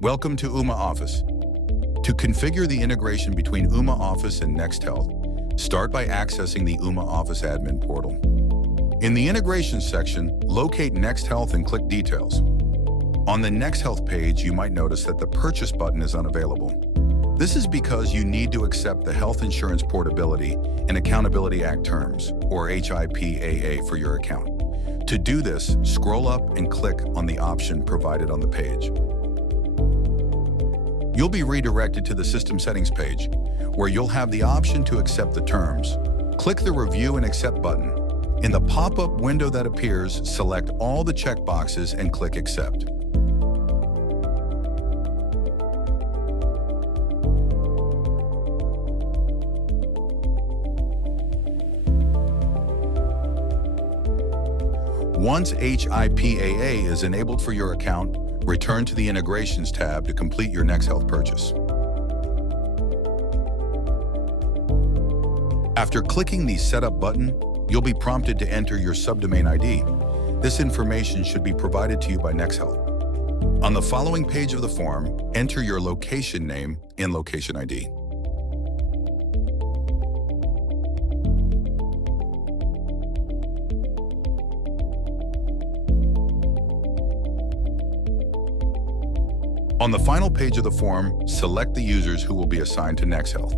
Welcome to Ooma Office. To configure the integration between Ooma Office and NexHealth, start by accessing the Ooma Office admin portal. In the Integration section, locate NexHealth and click Details. On the NexHealth page, you might notice that the Purchase button is unavailable. This is because you need to accept the Health Insurance Portability and Accountability Act terms, or HIPAA, for your account. To do this, scroll up and click on the option provided on the page. You'll be redirected to the System Settings page, where you'll have the option to accept the terms. Click the Review and Accept button. In the pop-up window that appears, select all the checkboxes and click Accept. Once HIPAA is enabled for your account, return to the Integrations tab to complete your NexHealth purchase. After clicking the Setup button, you'll be prompted to enter your subdomain ID. This information should be provided to you by NexHealth. On the following page of the form, enter your location name and location ID. On the final page of the form, select the users who will be assigned to NexHealth.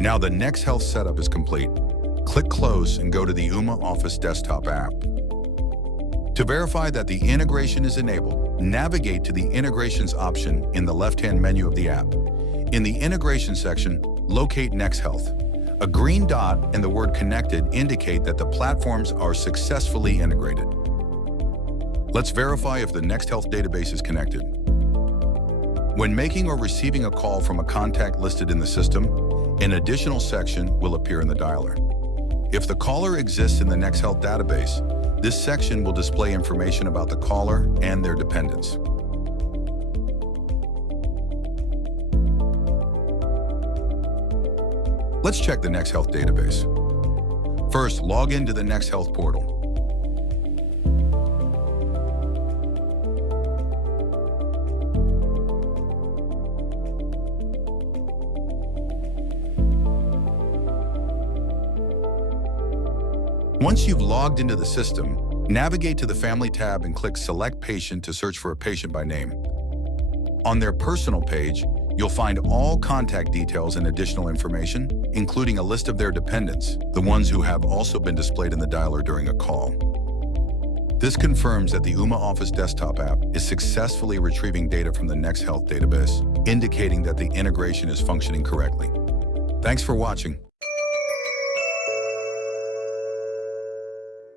Now the NexHealth setup is complete. Click Close and go to the Ooma Office desktop app. To verify that the integration is enabled, navigate to the Integrations option in the left-hand menu of the app. In the Integration section, locate NexHealth. A green dot and the word Connected indicate that the platforms are successfully integrated. Let's verify if the NexHealth database is connected. When making or receiving a call from a contact listed in the system, an additional section will appear in the dialer. If the caller exists in the NexHealth database, this section will display information about the caller and their dependents. Let's check the NexHealth database. First, log into the NexHealth portal. Once you've logged into the system, navigate to the Family tab and click Select Patient to search for a patient by name. On their personal page, you'll find all contact details and additional information, including a list of their dependents, the ones who have also been displayed in the dialer during a call. This confirms that the Ooma Office desktop app is successfully retrieving data from the NexHealth database, indicating that the integration is functioning correctly. Thanks for watching.